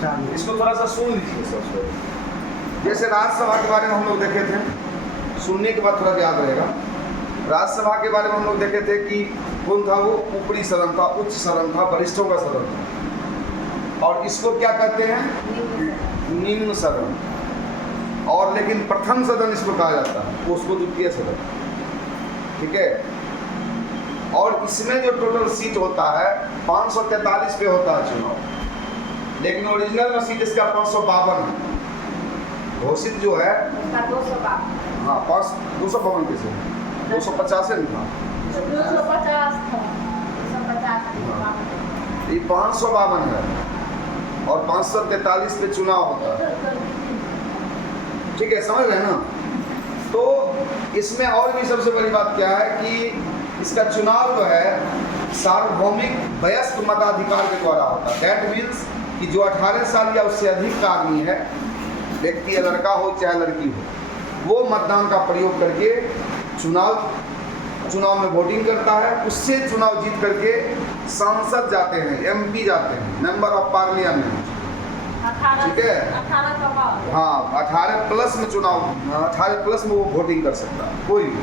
इसको थोड़ा सा सुन लीजिए सबसे। जैसे राज्यसभा के बारे में हम लोग देखे थे, सुनने के बाद थोड़ा याद रहेगा। राज्यसभा के बारे में हम लोग देखे थे कि कौन था वो, ऊपरी सदन था, उच्च सदन था, वरिष्ठों का सदन था। और इसको क्या कहते हैं, निम्न सदन। और लेकिन प्रथम सदन इसको कहा जाता है, उसको द्वितीय सदन। ठीक है। और इसमें जो टोटल सीट होता है 543 पे होता है चुनाव, लेकिन ओरिजिनल में सीट इसका 552 है। घोषित जो है उसका 252। हाँ 252 कैसे 250 नहीं था, 250 था, 250 ये 552 है और 543 पे चुनाव होता है। ठीक है, समझ रहे हैं ना। तो इसमें और भी सबसे बड़ी बात क्या है कि इसका चुनाव जो है सार्वभौमिक वयस्क मताधिकार के द्वारा होता है। दैट मीन्स कि जो 18 साल या उससे अधिक का आदमी है, व्यक्ति या लड़का हो चाहे लड़की हो, वो मतदान का प्रयोग करके चुनाव में वोटिंग करता है। उससे चुनाव जीत करके सांसद जाते हैं, एमपी जाते हैं, मेंबर ऑफ पार्लियामेंट। ठीक है, 18 का बाद। हाँ 18 प्लस में चुनाव, 18 प्लस में वो वोटिंग कर सकता है कोई भी।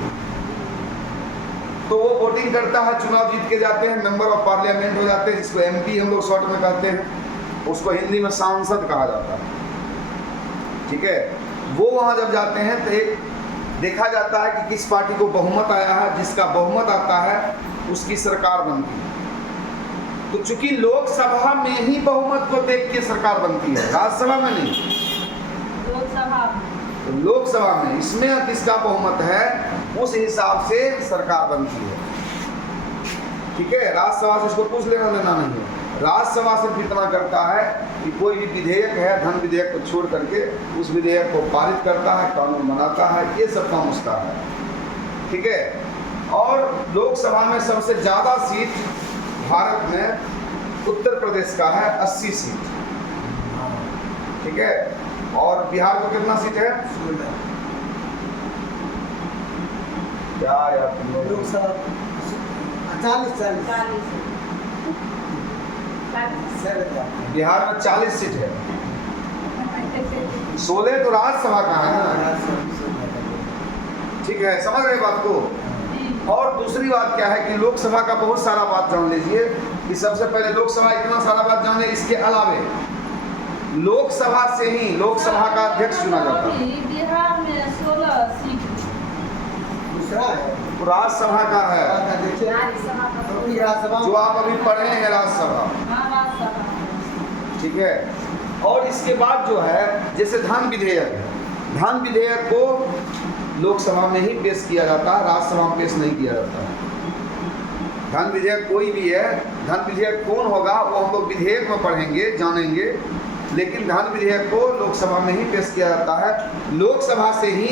तो वो वोटिंग करता है, चुनाव जीत के जाते हैं, मेंबर ऑफ पार्लियामेंट हो जाते हैं, जिसको एमपी हम लोग शॉर्ट में कहते हैं, उसको हिंदी में सांसद कहा जाता है। ठीक है, वो वहाँ जब जाते हैं तो एक देखा जाता है कि किस पार्टी को बहुमत आया है। जिसका बहुमत आता है उसकी सरकार बनती है। तो चूंकि लोकसभा में ही बहुमत को देख के सरकार बनती है, राज्यसभा में नहीं। लोकसभा में इसमें किसका बहुमत है उस हिसाब से सरकार बनती है। ठीक है, राज्यसभा से इसको कुछ लेना देना नहीं है। राज्यसभा सिर्फ इतना करता है कि कोई भी विधेयक है, धन विधेयक को छोड़ करके उस विधेयक को पारित करता है, कानून बनाता है, ये सब काम उसका है। ठीक है, और लोकसभा में सबसे ज़्यादा सीट भारत में उत्तर प्रदेश का है, 80 सीट। ठीक है, और बिहार को कितना सीट है? क्या यार तुम लोग, लोकसभा 40 बिहार में 40 सीट है, 16 तो राज्यसभा का है ना। ठीक है, समझ रहे बात को। और दूसरी बात क्या है कि लोकसभा का बहुत सारा बात जान लीजिए कि सबसे पहले लोकसभा इतना सारा बात जाने, इसके अलावे लोकसभा से ही लोकसभा का अध्यक्ष चुना जाता है। बिहार में 16 सीट दूसरा है तो राज्यसभा का है देखिए राज्यसभा जो आप अभी पढ़े हैं, राज्यसभा। ठीक है, और इसके बाद जो है जैसे धन विधेयक को लोकसभा में ही पेश किया जाता है, राज्यसभा में पेश नहीं किया जाता है। धन विधेयक कोई भी है, धन विधेयक कौन होगा वो हम लोग विधेयक में पढ़ेंगे, जानेंगे, लेकिन धन विधेयक को लोकसभा में ही पेश किया जाता है। लोकसभा से ही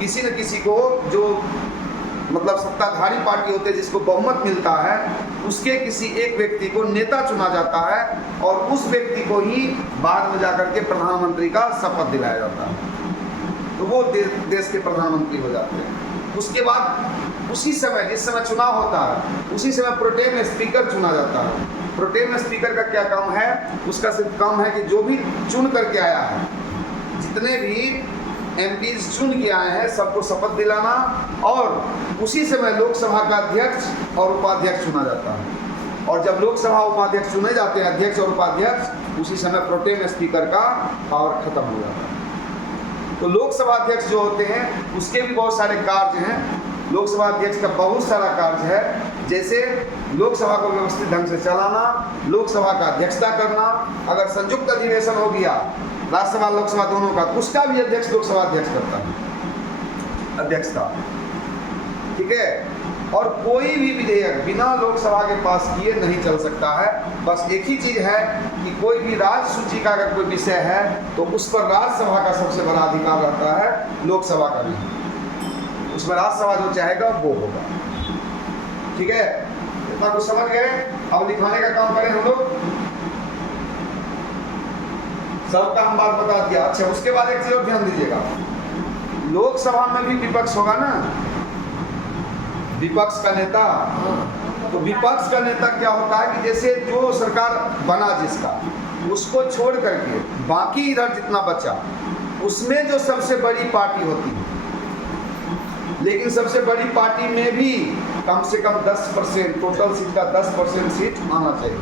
किसी न किसी को, जो मतलब सत्ताधारी पार्टी होते हैं जिसको बहुमत मिलता है, उसके किसी एक व्यक्ति को नेता चुना जाता है और उस व्यक्ति को ही बाद में जाकर के प्रधानमंत्री का शपथ दिलाया जाता है। तो वो देश के प्रधानमंत्री हो जाते हैं। उसके बाद उसी समय, जिस समय चुनाव होता है, उसी समय प्रोटेम स्पीकर चुना जाता है। प्रोटेम स्पीकर का क्या काम है? उसका सिर्फ काम है कि जो भी चुन करके आया है, जितने भी एमपीज चुन के आए हैं, सबको शपथ दिलाना, और उसी समय लोकसभा का अध्यक्ष और उपाध्यक्ष चुना जाता है। और जब लोकसभा उपाध्यक्ष चुने जाते हैं, अध्यक्ष और उपाध्यक्ष, उसी समय प्रोटेम स्पीकर का पावर खत्म हो जाता है। तो लोकसभा अध्यक्ष जो होते हैं उसके भी बहुत सारे कार्य हैं। लोकसभा अध्यक्ष का बहुत सारा कार्य है, जैसे लोकसभा को व्यवस्थित ढंग से चलाना, लोकसभा का अध्यक्षता करना। अगर संयुक्त अधिवेशन हो गया राज्यसभा लोकसभा दोनों का, तो उसका भी अध्यक्ष लोकसभा अध्यक्ष करता है, अध्यक्षता। ठीक है, और कोई भी विधेयक बिना लोकसभा के पास किए नहीं चल सकता है। बस एक ही चीज़ है कि कोई भी राज्य सूची का अगर कोई विषय है तो उस पर राज्यसभा का सबसे बड़ा अधिकार रहता है, लोकसभा का नहीं। उसमें राज्यसभा जो चाहेगा वो होगा। ठीक है, इतना कुछ समझ गए? अब लिखाने का काम करें हम लोग। सबका हम बात बता दिया। अच्छा, उसके बाद एक चीज और ध्यान दीजिएगा, लोकसभा में भी विपक्ष होगा ना, विपक्ष का नेता। तो विपक्ष का नेता क्या होता है कि जैसे जो सरकार बना जिसका, उसको छोड़ करके बाकी इधर जितना बचा उसमें जो सबसे बड़ी पार्टी होती है, लेकिन सबसे बड़ी पार्टी में भी कम से कम 10%, टोटल सीट का 10% सीट आना चाहिए।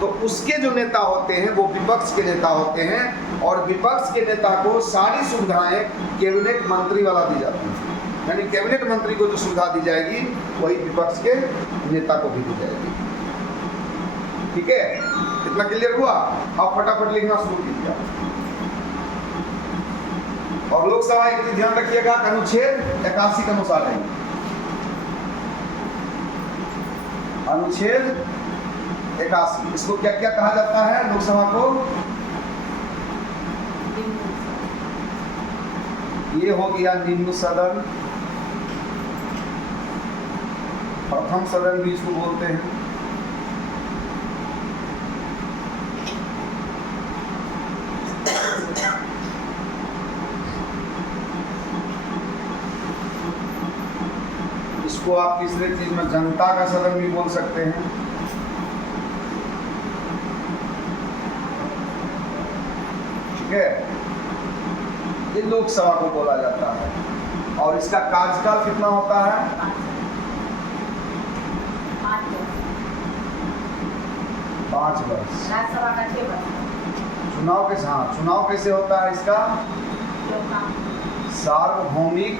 तो उसके जो नेता होते हैं वो विपक्ष के नेता होते हैं, और विपक्ष के नेता को सारी सुविधाएं कैबिनेट मंत्री वाला दी जाती है। यानी कैबिनेट मंत्री को जो सुविधा दी जाएगी वही विपक्ष के नेता को भी दी जाएगी। ठीक है, इतना क्लियर हुआ? अब फटाफट लिखना शुरू कीजिए। और लोकसभा एक चीज ध्यान रखिएगा, अनुच्छेद 81 के अनुसार है। अनुच्छेद 81, इसको क्या क्या कहा जाता है लोकसभा को? ये हो गया निम्न सदन, प्रथम सदन भी इसको बोलते हैं। इसको आप तीसरे चीज में जनता का सदन भी बोल सकते हैं। ठीक है, ये लोकसभा को बोला जाता है। और इसका कार्यकाल कितना होता है? 5 वर्ष। राज्यसभा का 6 वर्ष। चुनाव कैसे? हाँ, चुनाव कैसे होता है इसका? सार्वभौमिक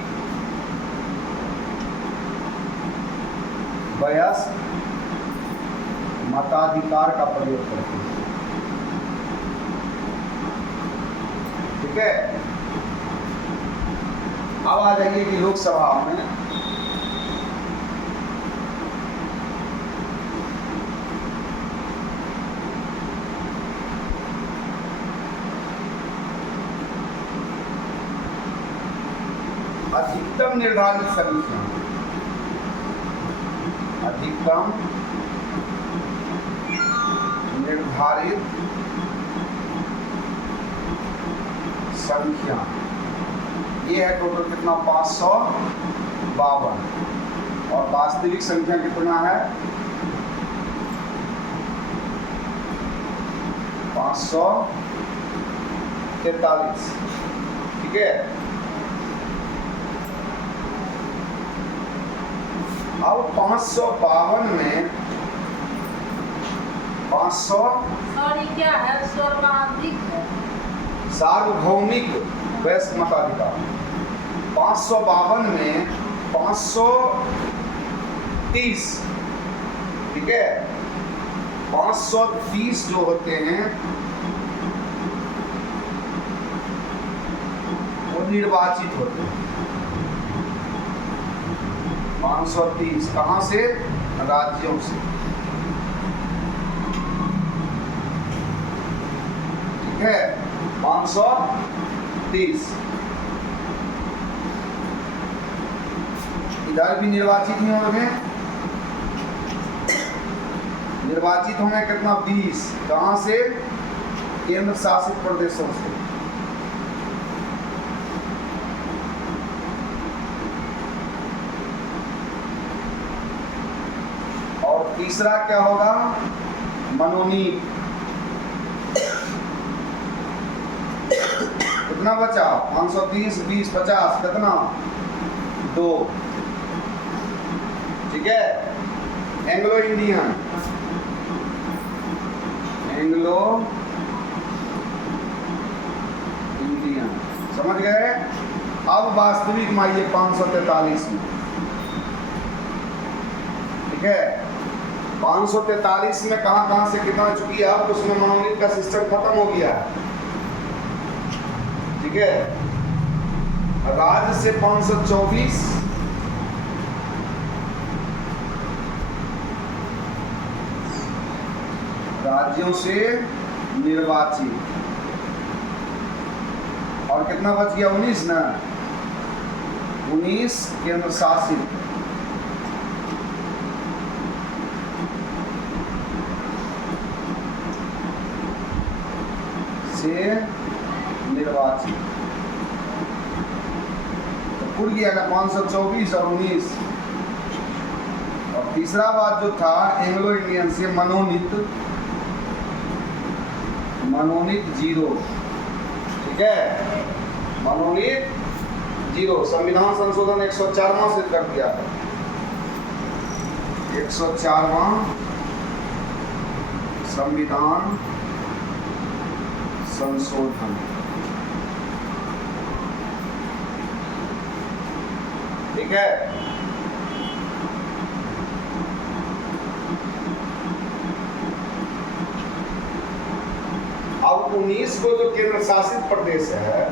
वयस्क मताधिकार का प्रयोग करते हैं। ठीक है, अब आ जाइए कि लोकसभा में अधिकतम निर्धारित संख्या, अधिकतम निर्धारित संख्या, ये है टोटल कितना? 552। और वास्तविक संख्या कितना है? 543। ठीक है, अब 552 में 500 सॉरी क्या है? सर्वाधिक सार्वभौमिक वयस्क मताधिकार। 552 में 530, ठीक है, 530 जो होते हैं वो निर्वाचित होते हैं। 530 कहाँ से? राज्यों से। ठीक है, 530 इधर भी निर्वाचित नहीं होंगे। निर्वाचित होंगे कितना? 20। कहाँ से? केंद्र शासित प्रदेशों से। तीसरा क्या होगा? मनोनीत। कितना बचा? 530, 20, 50, कितना? 2। ठीक है, एंग्लो इंडियन, एंग्लो इंडियन, समझ गए? अब वास्तविक में आइए 543 में। ठीक है, 543 में कहां से कितना चुकी है? अब उसमें मनोनीत का सिस्टम खत्म हो गया है। ठीक है, राज्य से 524, राज्यों से निर्वाचित, और कितना बच गया? 19 ना? 19 केंद्र शासित। से निर्वाचित। तो खुल गया ना 524 और 19। और तीसरा बात जो था एंग्लो इंडियन से मनोनीत, मनोनीत 0, ठीक है, मनोनीत 0। संविधान संशोधन 104वां से कर दिया है, 104वां संविधान संशोधन। ठीक है, अब 19 को जो केंद्र शासित प्रदेश है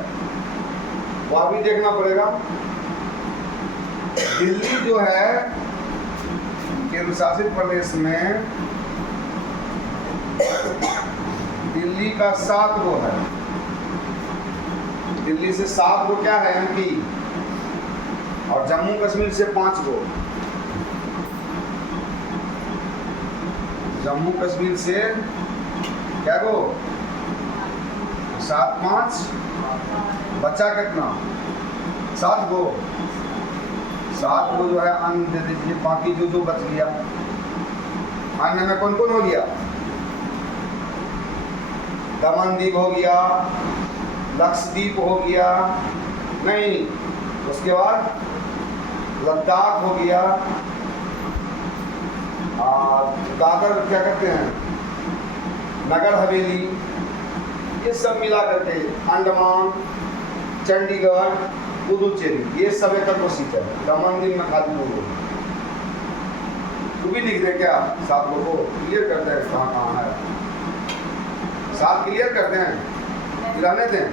वह भी देखना पड़ेगा। दिल्ली जो है केंद्र शासित प्रदेश में, दिल्ली का 7 गो है, दिल्ली से 7 गो क्या है एमपी, और जम्मू कश्मीर से 5 गो, जम्मू कश्मीर से क्या गो, 7 5 बच्चा कितना, 7 गो, 7 गो जो है अन्य दे दीजिए, बाकी जो बच गया अन्य में कौन कौन हो गया, दमनदीप हो गया, लक्षद्वीप हो गया, नहीं उसके बाद लद्दाख हो गया, दादर क्या कहते हैं, नगर हवेली, ये सब मिला करके अंडमान, चंडीगढ़, पुदुचेरी, ये सब एक सीट है। दमनदीप में खाली लोग, तू भी लिख दे क्या, 7 लोगों को क्लियर करते हैं कहाँ कहाँ है, 7 क्लियर करते हैं, रहने दें।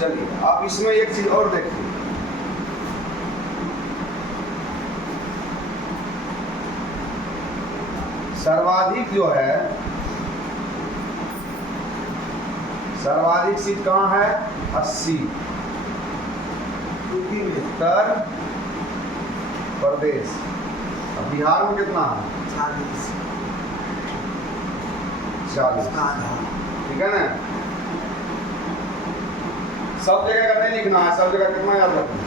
चलिए आप इसमें एक चीज और देखिए, सर्वाधिक जो है, सर्वाधिक सीट कहाँ है, 80 उत्तर प्रदेश। अब बिहार में कितना है, 40, ठीक है ना। सब जगह का नहीं लिखना है, सब जगह कितना याद रखना।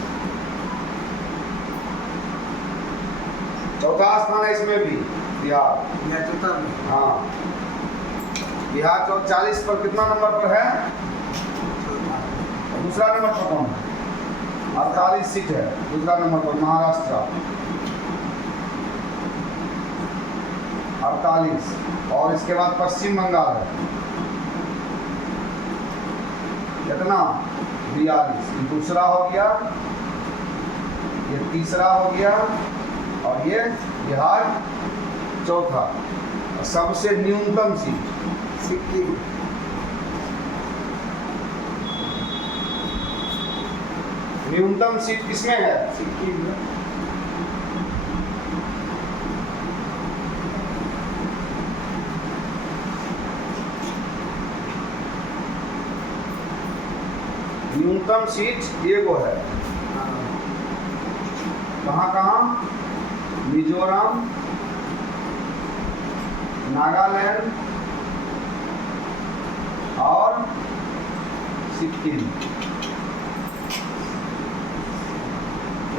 चौथा स्थान है इसमें भी बिहार, हाँ बिहार 40 पर कितना नंबर पर है, दूसरा नंबर पर कौन है, 48 सीट है दूसरा नंबर पर, महाराष्ट्र 48, और इसके बाद पश्चिम बंगाल है कितना, 42, दूसरा हो गया, ये तीसरा हो गया, और ये बिहार चौथा। सबसे न्यूनतम सीट सिक्किम, न्यूनतम सीट किसमें है, सिक्किम में। न्यूनतम सीट ये वो है, कहाँ कहाँ, मिजोरम, नागालैंड और सिक्किम,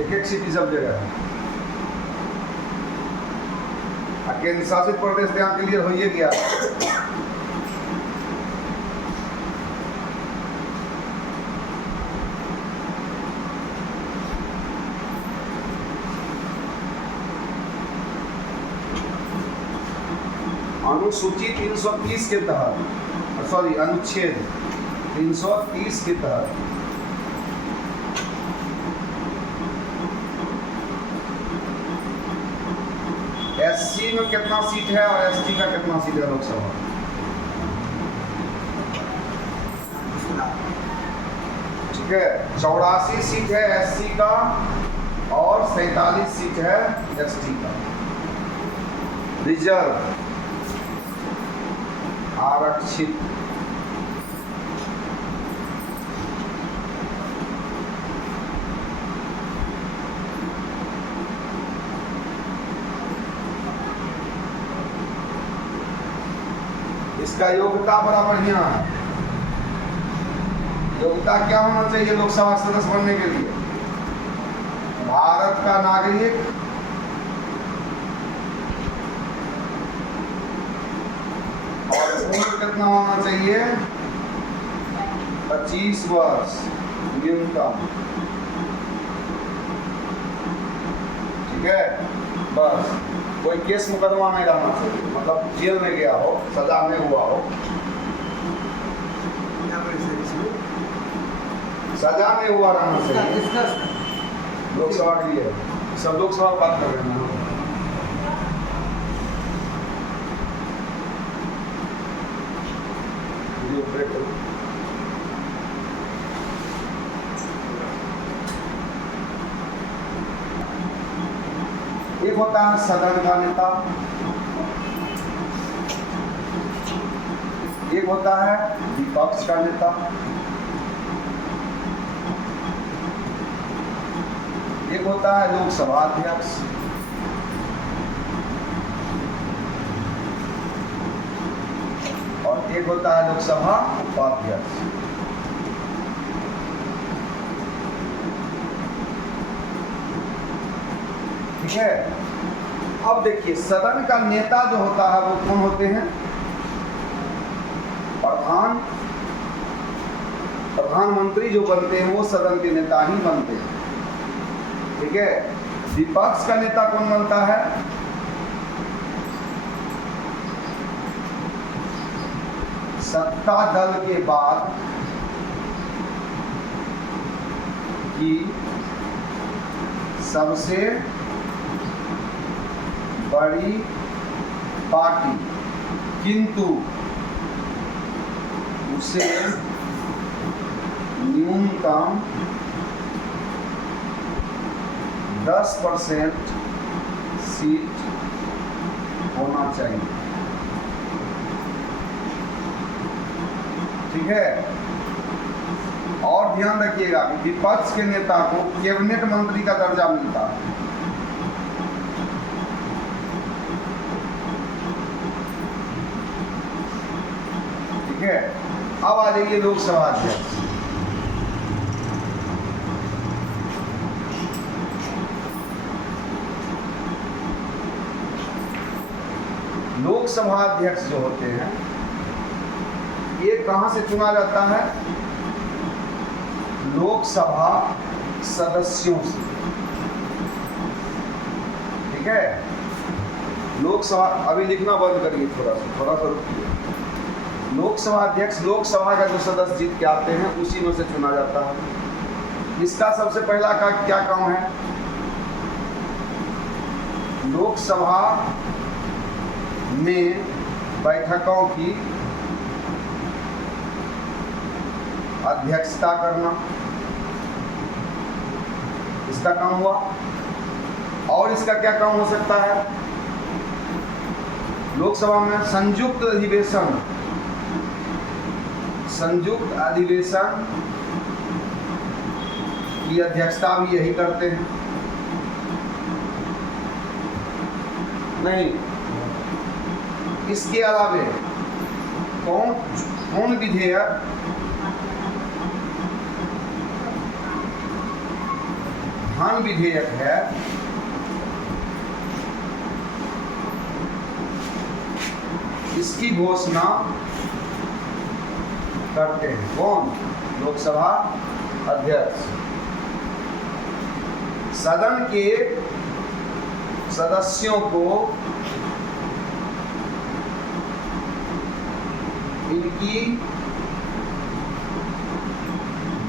एक सीट सब जगह है। केंद्र शासित प्रदेश यहाँ क्लियर हो ही गया। अनुसूची 330 के तहत, सॉरी अनुच्छेद 330 के तहत एससी में कितना सीट है और एसटी का कितना सीट है लोकसभा, ठीक है। 84 सीट है एससी का और 47 सीट है एसटी का। रिजर्व आरक्षित, इसका योग्यता बड़ा बढ़िया है। योग्यता क्या होना चाहिए लोकसभा सदस्य बनने के लिए, भारत का नागरिक कितना होना चाहिए? 25 वर्ष न्यूनतम। ठीक है, बस कोई केस मुकदमा नहीं रहना चाहिए, मतलब जेल में गया हो, सजा नहीं हुआ हो, सजा नहीं हुआ रहना चाहिए। लोकसभा के लिए सब लोकसभा बात कर रहे हैं। वीडियो ब्रेक करो। एक होता है सदन का नेता, एक होता है विपक्ष का नेता, एक होता है लोकसभा अध्यक्ष, और एक होता है लोकसभा उपाध्यक्ष। ठीक है, अब देखिए सदन का नेता जो होता है वो कौन होते हैं? प्रधानमंत्री जो बनते हैं वो सदन के नेता ही बनते हैं। ठीक है, विपक्ष का नेता कौन बनता है? सत्ता दल के बाद की सबसे बड़ी पार्टी, किंतु उसे न्यूनतम 10% सीट होना चाहिए। ठीक है, और ध्यान रखिएगा कि विपक्ष के नेता को कैबिनेट मंत्री का दर्जा मिलता है। ठीक है, अब आ जाइए लोकसभा अध्यक्ष। लोकसभा अध्यक्ष जो होते हैं ये कहां से चुना जाता है? लोकसभा सदस्यों से। ठीक है, लोकसभा, अभी लिखना बंद करिए, थोड़ा सा रुकिए। लोकसभा अध्यक्ष लोकसभा का जो सदस्य जीत के आते हैं उसी में से चुना जाता है। इसका सबसे पहला का क्या काम है? लोकसभा में बैठकों की अध्यक्षता करना, इसका काम हुआ। और इसका क्या काम हो सकता है? लोकसभा में संयुक्त अधिवेशन की अध्यक्षता भी यही करते हैं। नहीं, इसके अलावे कौन विधेयक धन विधेयक है, इसकी घोषणा करते हैं कौन? लोकसभा अध्यक्ष। सदन के सदस्यों को इनकी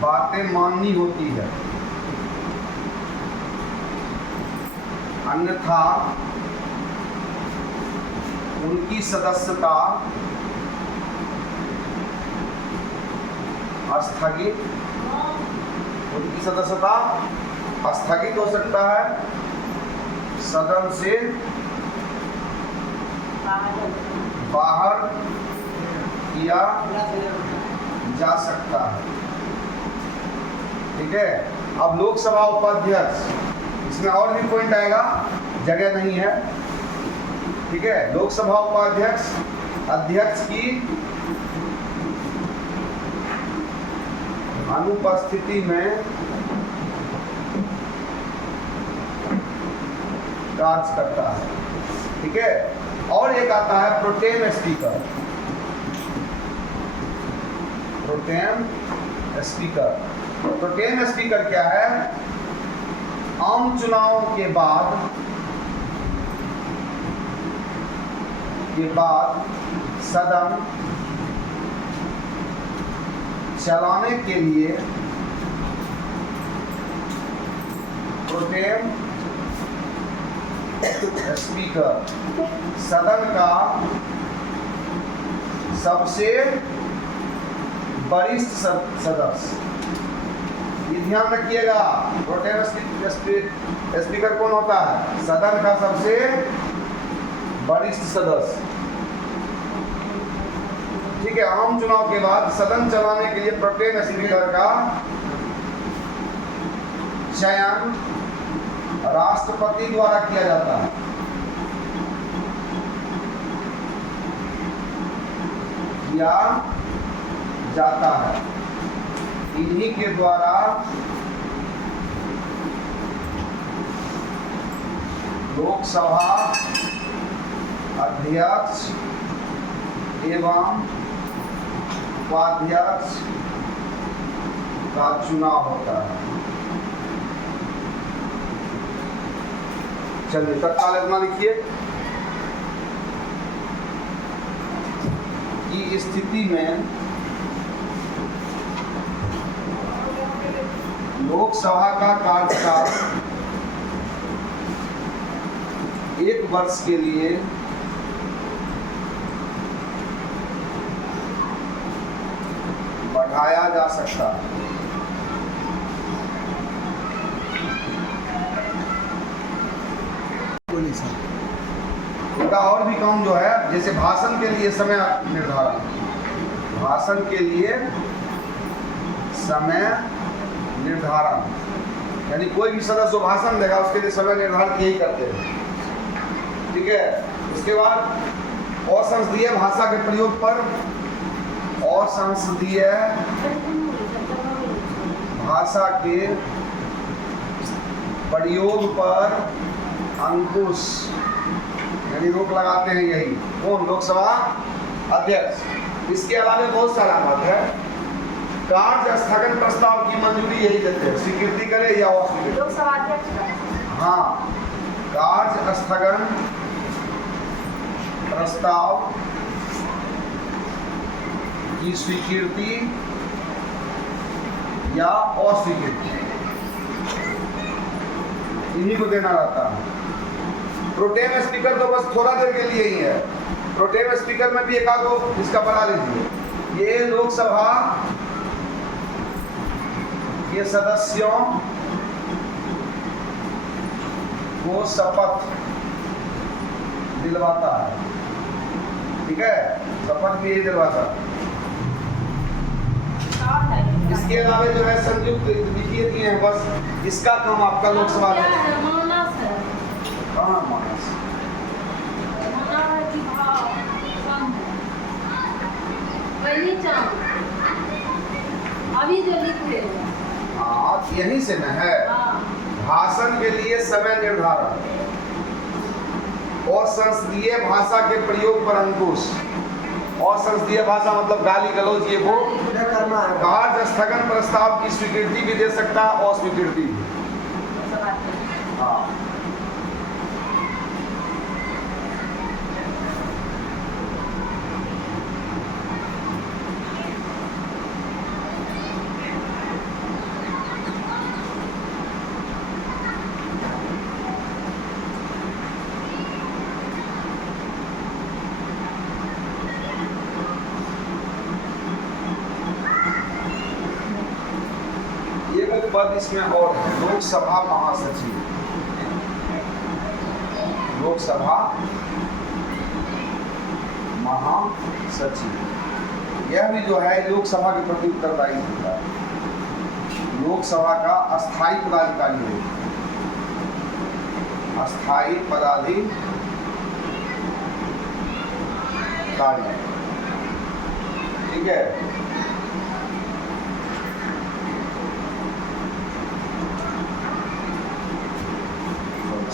बातें माननी होती है, अन्यथा उनकी सदस्यता स्थगित हो सकता है, सदन से बाहर किया जा सकता है। ठीक है, अब लोकसभा उपाध्यक्ष, इसमें और भी पॉइंट आएगा, जगह नहीं है। ठीक है, लोकसभा उपाध्यक्ष अध्यक्ष की अनुपस्थिति में कार्य करता है। ठीक है, और एक आता है pro tem speaker. Pro tem speaker. Pro tem speaker क्या है? आम चुनाव के बाद सदन चलाने के लिए प्रोटेम स्पीकर सदन का सबसे वरिष्ठ सदस्य। ये ध्यान रखिएगा, प्रोटेम स्पीकर कौन होता है? सदन का सबसे वरिष्ठ सदस्य। ठीक है, आम चुनाव के बाद सदन चलाने के लिए प्रोटेम स्पीकर का चयन राष्ट्रपति द्वारा किया जाता है। किया जाता है। इन्हीं के द्वारा लोकसभा अध्यक्ष एवं उपाध्यक्ष का चुनाव होता है। चलिए तत्काल इतना लिखिए की स्थिति में लोकसभा का कार्यकाल 1 वर्ष के लिए बढ़ाया जा सकता है। इनका और भी काम जो है, जैसे भाषण के लिए समय निर्धारण, भाषण के लिए समय निर्धारण, यानी कोई भी सदस्य भाषण देगा उसके लिए समय निर्धारित यही करते हैं। ठीक है, उसके बाद असंसदीय भाषा के प्रयोग पर, असंसदीय भाषा के प्रयोग पर अंकुश, यानी रोक लगाते हैं। यही कौन? लोकसभा अध्यक्ष। इसके अलावा बहुत सारा मत है। कार्य स्थगन प्रस्ताव की मंजूरी यही देते हैं, स्वीकृति करे या अस्वीकृति। लोकसभा अध्यक्ष। हाँ, कार्य स्थगन प्रस्ताव की स्वीकृति या अस्वीकृति इन्हीं को देना रहता है। प्रोटेम स्पीकर तो बस थोड़ा देर के लिए ही है। प्रोटेम स्पीकर में भी एक आधो इसका बना लीजिए। ये लोकसभा के सदस्यों को शपथ दिलवाता है। ठीक है, शपथ भी यही दिलवाता है। इसके अलावा जो है संयुक्त लिखिए दिए हैं, बस इसका काम आपका लोकसभा में कहाँ मानस अभी जो लिखे यहीं से न है। भाषण के लिए समय निर्धारण और संसदीय भाषा के प्रयोग पर अंकुश। और संसदीय भाषा मतलब गाली गलौज, ये वो कार्य स्थगन प्रस्ताव की स्वीकृति भी दे सकता है, अस्वीकृति भी। हाँ, पद इसमें और है, लोकसभा महासचिव। लोकसभा महासचिव यह भी जो है लोकसभा के प्रति उत्तरदायी होता है। लोकसभा का अस्थायी पदाधिकारी है, अस्थायी पदाधिकारी। ठीक है,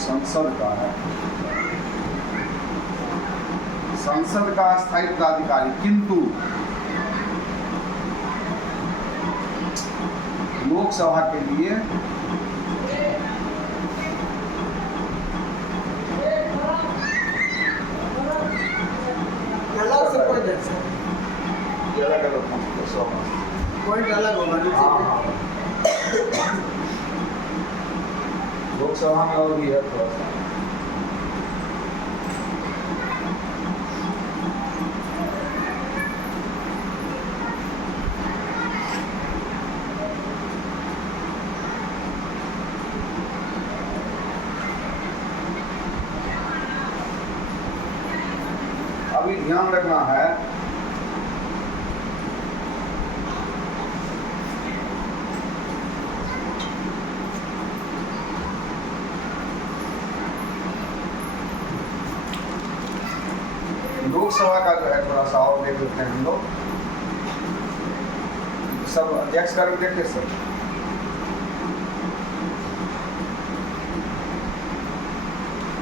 संसद का है, संसद का स्थायी पदाधिकारी। किंतु लोकसभा के लिए अलग से कोई देख सकता अलग अलग सभा पॉइंट अलग होगा नीचे लोकसभा में और भी है थोड़ा सा। अभी ध्यान रखना है लोकसभा का जो है थोड़ा सा और देख लेते हैं हम लोग। सब अध्यक्ष का रूप देखते सर।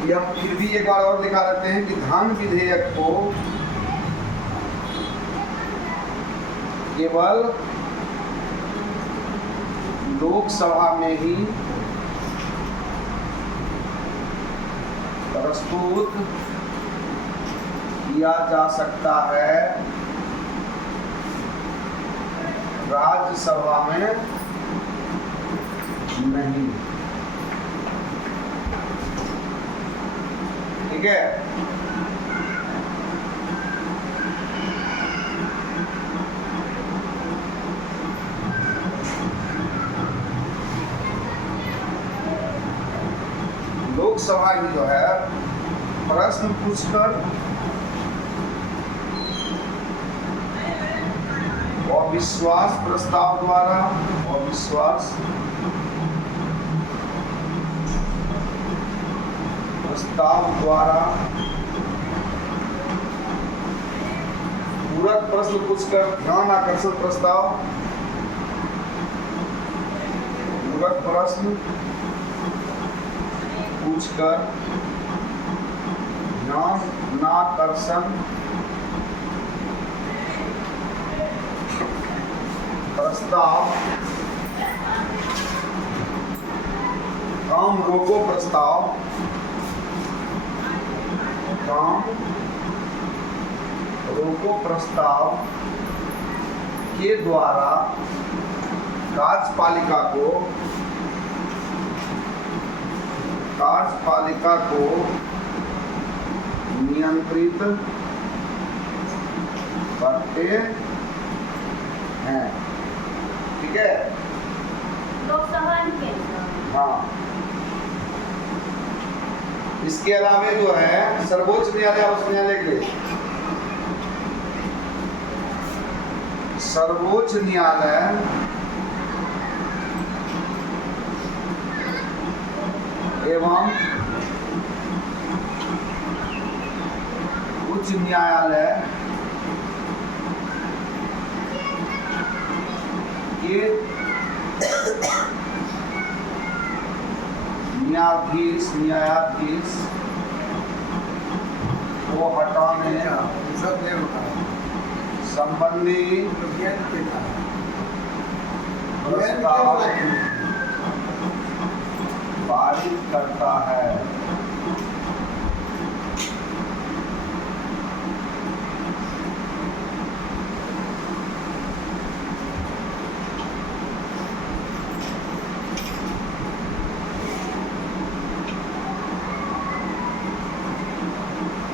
ये हम फिर भी एक बार और दिखा देते हैं कि धन विधेयक को केवल लोकसभा में ही प्रस्तुत किया जा सकता है, राज्यसभा में नहीं। ठीक है। लोकसभा की जो है प्रश्न पूछकर अविश्वास प्रस्ताव द्वारा अविश्वास प्रस्ताव द्वारा पूरक प्रश्न पूछकर ध्यान आकर्षण प्रस्ताव पूरक प्रश्न पूछकर ध्यान आकर्षण प्रस्ताव काम रोको प्रस्ताव काम रोको प्रस्ताव के द्वारा कार्यपालिका को नियंत्रित करते हैं। ठीक है। लोकसभा के हाँ, इसके अलावे जो है सर्वोच्च न्यायालय और उच्च न्यायालय के सर्वोच्च न्यायालय एवं उच्च न्यायालय के न्यायाधीश को हटाने संबंधी प्रस्ताव पारित करता है।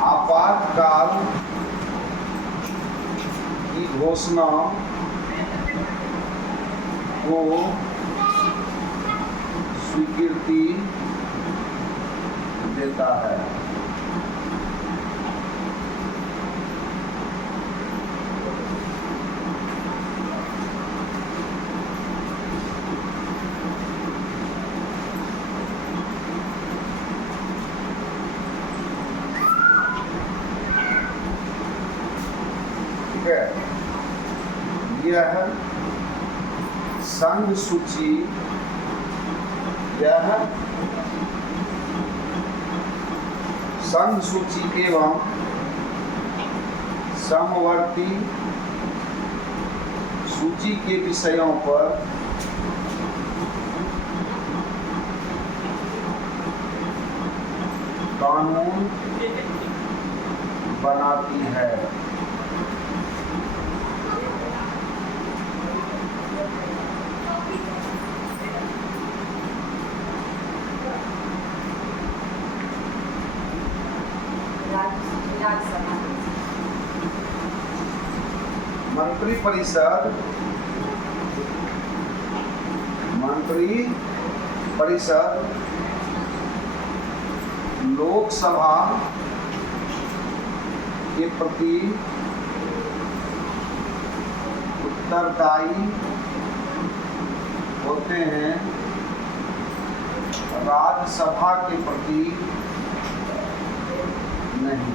आपातकाल की घोषणा को स्वीकृति देता है। ठीक है। यह संघ सूची संघ सूची एवं समवर्ती सूची के विषयों पर कानून बनाती है। राज्यसभा मंत्री परिषद लोकसभा के प्रति उत्तरदायी होते हैं, राज्यसभा के प्रति नहीं।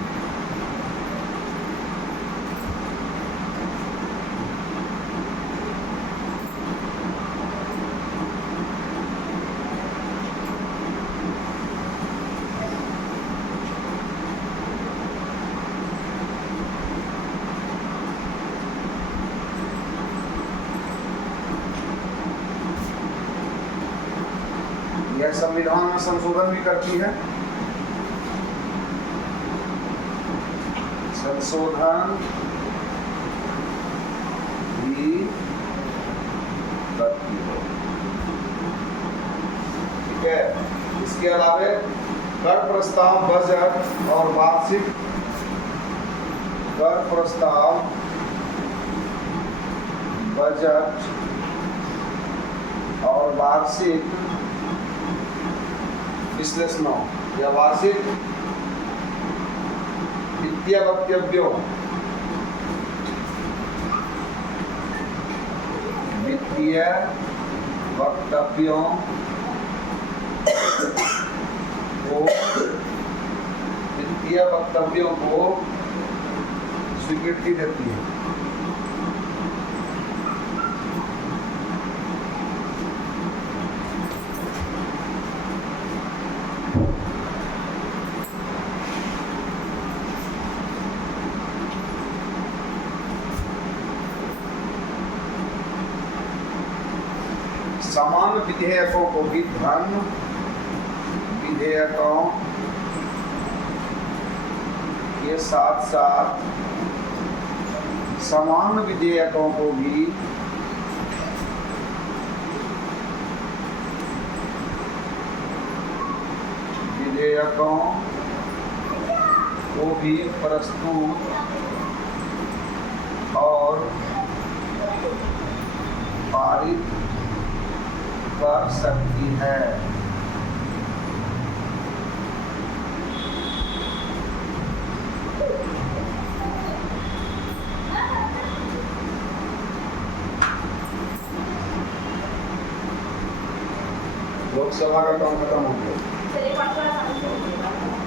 यह संविधान में संशोधन भी करती है, संशोधन भी करती है। ठीक है। इसके अलावा कर प्रस्ताव, बजट और वार्षिक कर प्रस्ताव, बजट और वार्षिक विश्लेषणों या वार्षिक वित्तीय वक्तव्यों, को स्वीकृति देती है। समान विधेयकों को भी धन विधेयकों के साथ साथ समान विधेयकों को भी प्रस्तुत और पारित कर सकती है। लोकसभा का काम खत्म हो गया। चलिए, 5 थोड़ा समझ लीजिए।